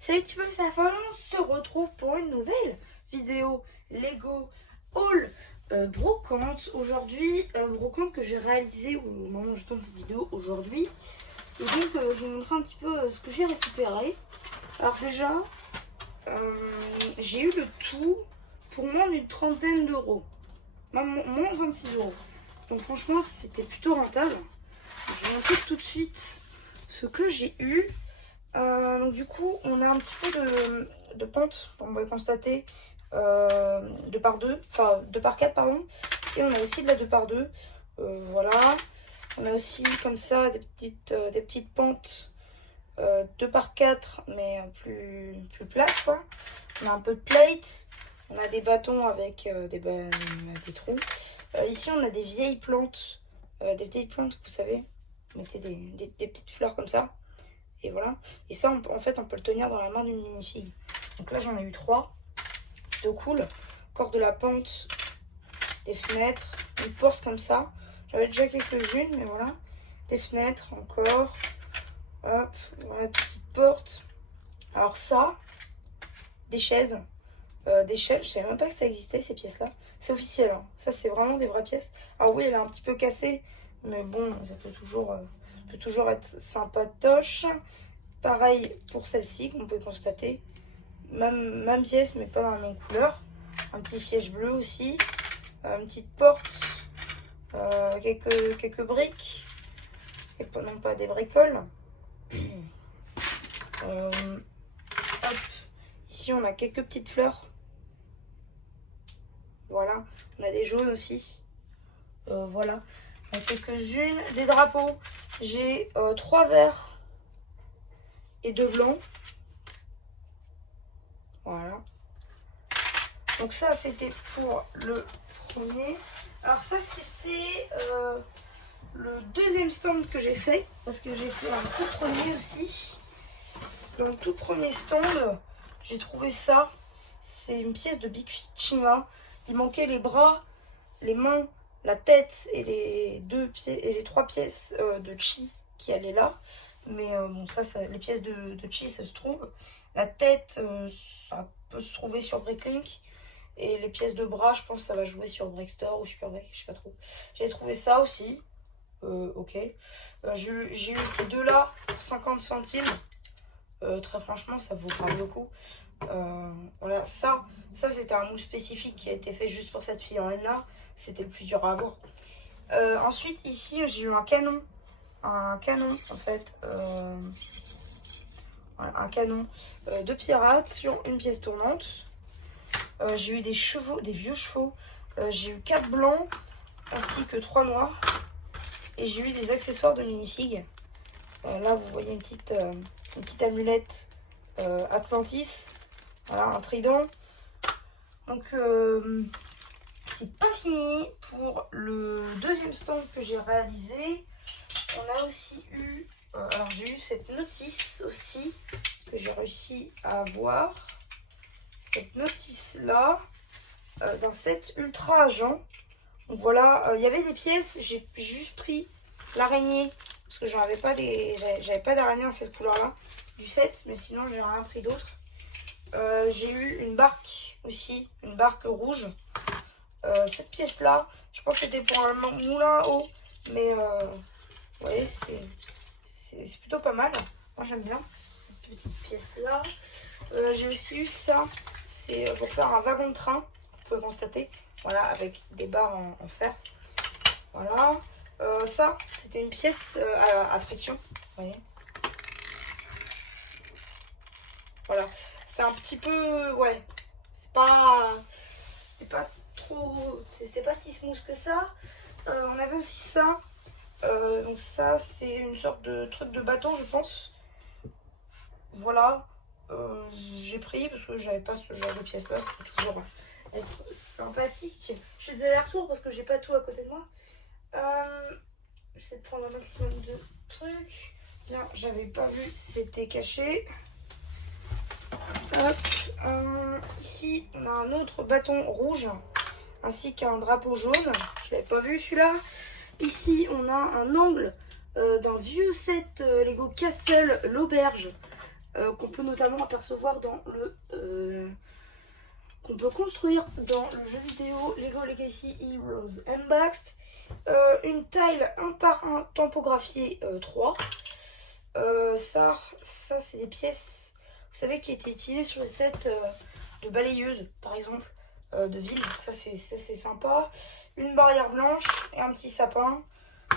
Salut petit peu, ça va, on se retrouve pour une nouvelle vidéo Lego Haul brocante. Aujourd'hui, brocante que j'ai réalisé au moment où je tourne cette vidéo aujourd'hui. Et donc, je vais vous montrer un petit peu ce que j'ai récupéré. Alors déjà, j'ai eu le tout pour moins d'une trentaine d'euros. Moins 26 euros. Donc franchement, c'était plutôt rentable. Je vais vous montrer tout de suite ce que j'ai eu. Donc du coup, on a un petit peu de pente, on va le constater, 2x2, enfin 2x4 pardon, et on a aussi de la 2x2, voilà. On a aussi comme ça des petites pentes 2x4 mais plus plates quoi. On a un peu de plate, on a des bâtons avec des trous. Ici on a des vieilles plantes, vous savez, vous mettez des petites fleurs comme ça. Et voilà. Et ça, en fait, on peut le tenir dans la main d'une minifig. Donc là, j'en ai eu 3. Plutôt cool. Encore de la pente, des fenêtres, une porte comme ça. J'avais déjà quelques-unes, mais voilà. Des fenêtres encore. Hop, voilà, petite porte. Alors ça, des chaises. Je savais même pas que ça existait, ces pièces-là. C'est officiel, hein. Ça, c'est vraiment des vraies pièces. Alors oui, elle est un petit peu cassée. Mais bon, ça peut toujours être sympatoche. Pareil pour celle-ci, comme vous pouvez constater. Même pièce, mais pas dans la même couleur. Un petit siège bleu aussi. Une petite porte. Quelques briques. Et non pas des bricoles. Hop. Ici, on a quelques petites fleurs. Voilà. On a des jaunes aussi. Voilà. On a quelques-unes. Des drapeaux. J'ai 3 verts et 2 blancs. Voilà. Donc ça, c'était pour le premier. Alors ça, c'était le deuxième stand que j'ai fait. Parce que j'ai fait un tout premier aussi. Dans le tout premier stand, j'ai trouvé ça. C'est une pièce de Big Feet China. Il manquait les bras, les mains, la tête et les 3 pièces de Chi qui allaient là. Mais bon, ça les pièces de Chi, ça se trouve. La tête, ça peut se trouver sur Bricklink. Et les pièces de bras, je pense que ça va jouer sur Brickstore ou Super Brick, je sais pas trop. J'ai trouvé ça aussi. Ok. J'ai eu ces deux-là pour 50 centimes. Très franchement, ça vaut grave le coup. Voilà, ça c'était un mousse spécifique qui a été fait juste pour cette figurine-là. C'était le plus dur à avoir. Ensuite, ici, j'ai eu un canon. Un canon, en fait. Voilà, un canon de pirate sur une pièce tournante. J'ai eu des chevaux, des vieux chevaux. J'ai eu 4 blancs ainsi que 3 noirs. Et j'ai eu des accessoires de minifig. Là, vous voyez une petite amulette Atlantis. Voilà, un trident. Donc, c'est pas fini pour le deuxième stand que j'ai réalisé. On a aussi eu... alors, j'ai eu cette notice aussi que j'ai réussi à avoir. Cette notice là d'un set ultra agent. Donc voilà, il y avait des pièces, j'ai juste pris l'araignée parce que j'avais pas d'araignée dans cette couleur là du set, mais sinon j'ai rien pris d'autre. J'ai eu une barque aussi, une barque rouge. Cette pièce là, je pense que c'était pour un moulin à eau, mais vous voyez, c'est plutôt pas mal. Moi j'aime bien cette petite pièce là. J'ai aussi eu ça. C'est pour faire un wagon de train, vous pouvez constater. Voilà, avec des barres en fer. Voilà. Ça, c'était une pièce à friction. Vous voyez. Voilà. C'est un petit peu... Ouais. C'est pas trop... C'est pas si smooth que ça. On avait aussi ça. Donc ça, c'est une sorte de truc de bateau, je pense. Voilà. J'ai pris parce que j'avais pas ce genre de pièce là, ça peut toujours être sympathique. Je fais des allers-retours parce que j'ai pas tout à côté de moi. J'essaie de prendre un maximum de trucs. Tiens, j'avais pas vu, c'était caché. Hop. Ici, on a un autre bâton rouge ainsi qu'un drapeau jaune. Je l'avais pas vu celui-là. Ici, on a un angle d'un vieux set Lego Castle, l'auberge. qu'on peut notamment apercevoir dans le... qu'on peut construire dans le jeu vidéo Lego Legacy Heroes Unboxed. Une tile 1 par 1 tampographiée 3. Ça c'est des pièces, vous savez, qui étaient utilisées sur les sets de balayeuses, par exemple, de ville. Ça c'est sympa. Une barrière blanche et un petit sapin.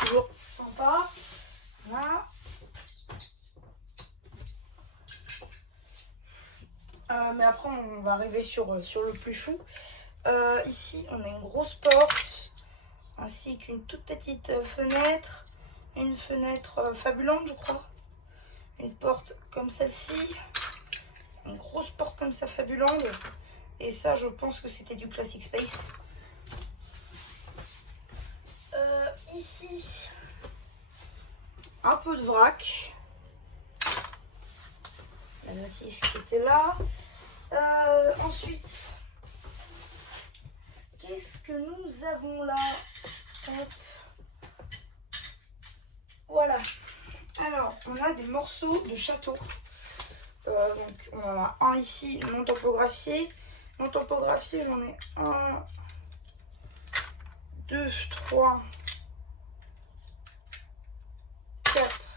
Toujours sympa. Voilà. Mais après on va arriver sur le plus fou. Ici on a une grosse porte ainsi qu'une toute petite fenêtre, une fenêtre fabulante je crois, une porte comme celle-ci, une grosse porte comme ça fabulante, et ça je pense que c'était du Classic Space. Ici un peu de vrac, la notice qui était là. Ensuite, qu'est-ce que nous avons là? Hop. Voilà. Alors, on a des morceaux de château. Donc, on en a un ici non topographié. Non topographié, j'en ai 1, 2, 3, 4,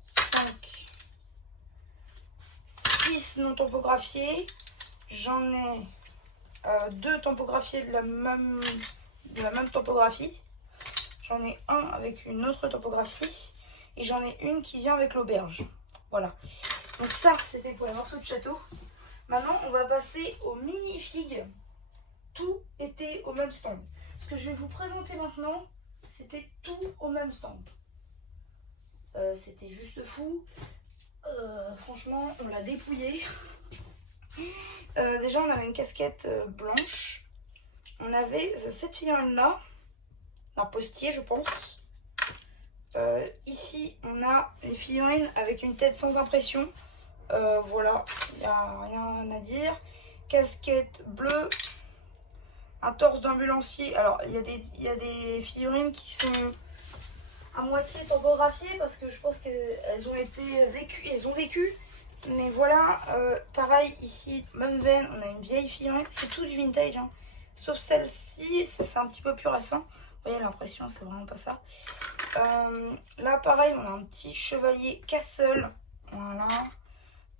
5, 6 non topographiés. J'en ai 2 topographiés de la même topographie. J'en ai un avec une autre topographie. Et j'en ai une qui vient avec l'auberge. Voilà. Donc ça, c'était pour les morceaux de château. Maintenant, on va passer aux mini-figues. Tout était au même stand. Ce que je vais vous présenter maintenant, c'était tout au même stand. C'était juste fou. Franchement, on l'a dépouillé. Déjà, on avait une casquette blanche. On avait cette figurine-là, d'un postier, je pense. Ici, on a une figurine avec une tête sans impression. Voilà, il n'y a rien à dire. Casquette bleue, un torse d'ambulancier. Alors, il y a des figurines qui sont à moitié topographiées parce que je pense qu'elles ont vécu. Mais voilà, pareil ici, même veine, on a une vieille figurine. C'est tout du vintage, hein. Sauf celle-ci, ça c'est un petit peu plus récent. Vous voyez l'impression, c'est vraiment pas ça. Là, pareil, on a un petit chevalier Castle. Voilà.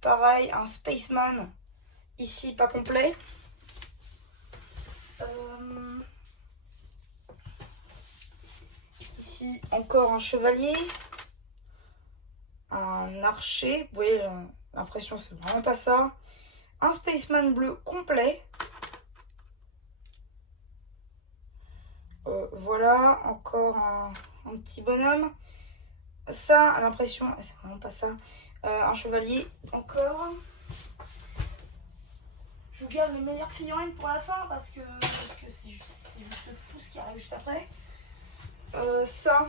Pareil, un Spaceman. Ici, pas complet. Ici, encore un chevalier. Un archer. Vous voyez, l'impression, c'est vraiment pas ça. Un Spaceman bleu complet. Voilà, encore un petit bonhomme. Ça, à l'impression, c'est vraiment pas ça. Un chevalier, encore. Je vous garde les meilleures figurines pour la fin parce que c'est juste fou ce qui arrive juste après. Ça,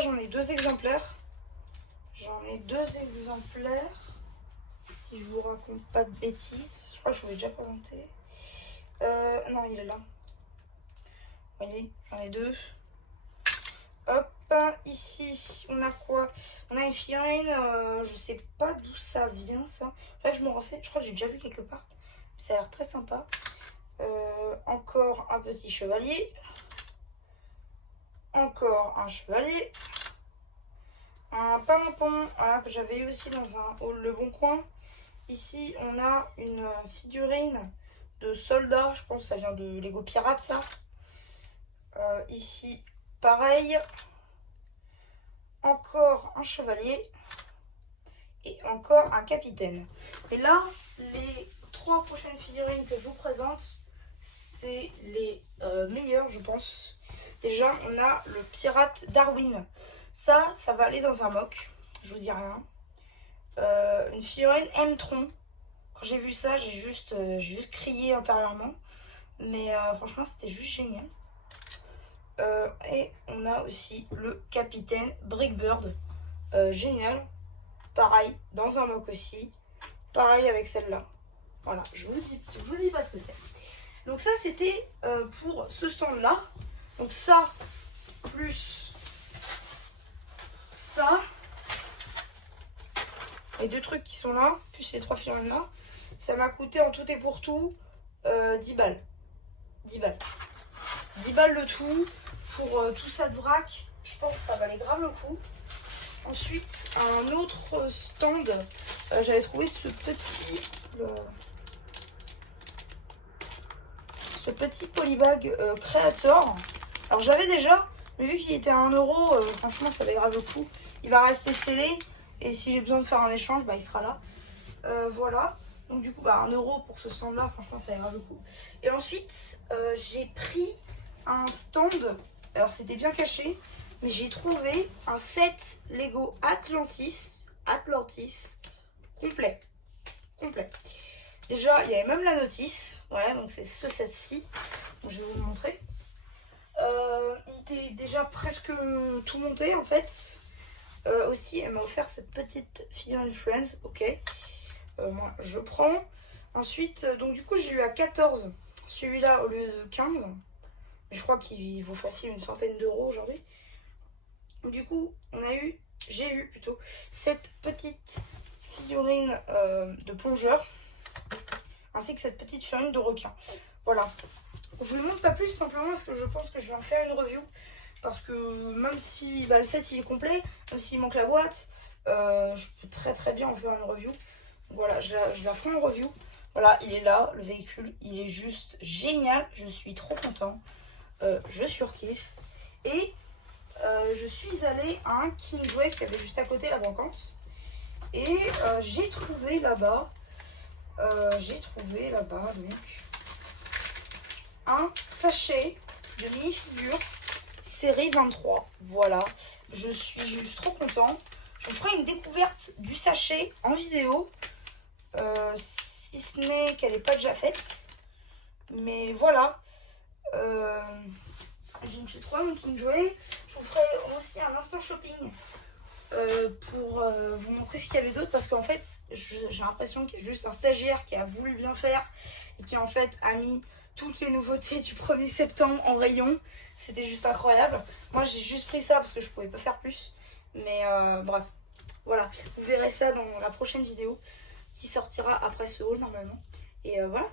j'en ai 2 exemplaires. Si je vous raconte pas de bêtises. Je crois que je vous l'ai déjà présenté. Non, il est là. Vous voyez, j'en ai 2. Hop, ici, on a quoi? On a une figurine, je sais pas d'où ça vient, ça. Là, je me renseigne, je crois que j'ai déjà vu quelque part. Ça a l'air très sympa. Encore un petit chevalier. Encore un chevalier. Un pamampon, voilà, que j'avais eu aussi dans un haul Le Bon Coin. Ici, on a une figurine de soldat, je pense que ça vient de Lego Pirate, ça. Ici, pareil. Encore un chevalier. Et encore un capitaine. Et là, les 3 prochaines figurines que je vous présente, c'est les meilleures, je pense. Déjà, on a le pirate Darwin. Ça va aller dans un mock. Je vous dis rien. Une figurine M-Tron. Quand j'ai vu ça, j'ai juste crié intérieurement. Mais franchement, c'était juste génial. Et on a aussi le capitaine Brickbird. Génial. Pareil, dans un mock aussi. Pareil avec celle-là. Voilà, je vous dis pas ce que c'est. Donc ça, c'était pour ce stand-là. Donc ça, plus ça, les 2 trucs qui sont là, plus les 3 figurines là, ça m'a coûté en tout et pour tout 10 balles. 10 balles. 10 balles le tout pour tout ça de vrac. Je pense que ça valait grave le coup. Ensuite, un autre stand, j'avais trouvé ce petit polybag Creator. Alors j'avais déjà, mais vu qu'il était à 1 euro, franchement ça valait grave le coup. Il va rester scellé et si j'ai besoin de faire un échange, bah, il sera là. Voilà. Donc du coup, bah, 1 euro pour ce stand là, franchement ça valait grave le coup. Et ensuite, j'ai pris un stand, alors c'était bien caché, mais j'ai trouvé un set Lego Atlantis complet. Déjà, il y avait même la notice. Ouais, donc c'est ce set-ci. Je vais vous le montrer. Il était déjà presque tout monté en fait. Aussi, elle m'a offert cette petite figurine Friends. Ok. Moi, je prends. Ensuite, donc du coup, j'ai eu à 14 celui-là au lieu de 15. Mais je crois qu'il vaut facile une centaine d'euros aujourd'hui. Du coup, j'ai eu plutôt cette petite figurine de plongeur, ainsi que cette petite figurine de requin. Voilà. Je vous le montre pas plus simplement parce que je pense que je vais en faire une review. Parce que même si le set il est complet, même s'il manque la boîte, je peux très bien en faire une review. Voilà, je la ferai en review. Voilà, il est là, le véhicule, il est juste génial. Je suis trop content. Je surkiffe. Et je suis allée à un Kingsway qui avait juste à côté la brocante. Et j'ai trouvé là-bas, donc un sachet de mini-figures série 23. Voilà, je suis juste trop content. Je ferai une découverte du sachet en vidéo, si ce n'est qu'elle n'est pas déjà faite. Mais voilà. Donc j'ai trouvé mon Kingsway. Je vous ferai aussi un instant shopping pour vous montrer ce qu'il y avait d'autre, parce qu'en fait j'ai l'impression qu'il y a juste un stagiaire qui a voulu bien faire et qui en fait a mis toutes les nouveautés du 1er septembre en rayon. C'était juste incroyable. Moi j'ai juste pris ça parce que je pouvais pas faire plus, mais bref, voilà, vous verrez ça dans la prochaine vidéo qui sortira après ce haul normalement. Et voilà,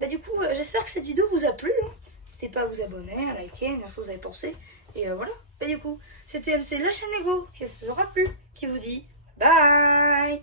bah du coup j'espère que cette vidéo vous a plu, hein. N'hésitez pas à vous abonner, à liker, bien sûr vous avez pensé. Et voilà, bah du coup, c'était MC la chaîne Lego qui sera plus, qui vous dit bye.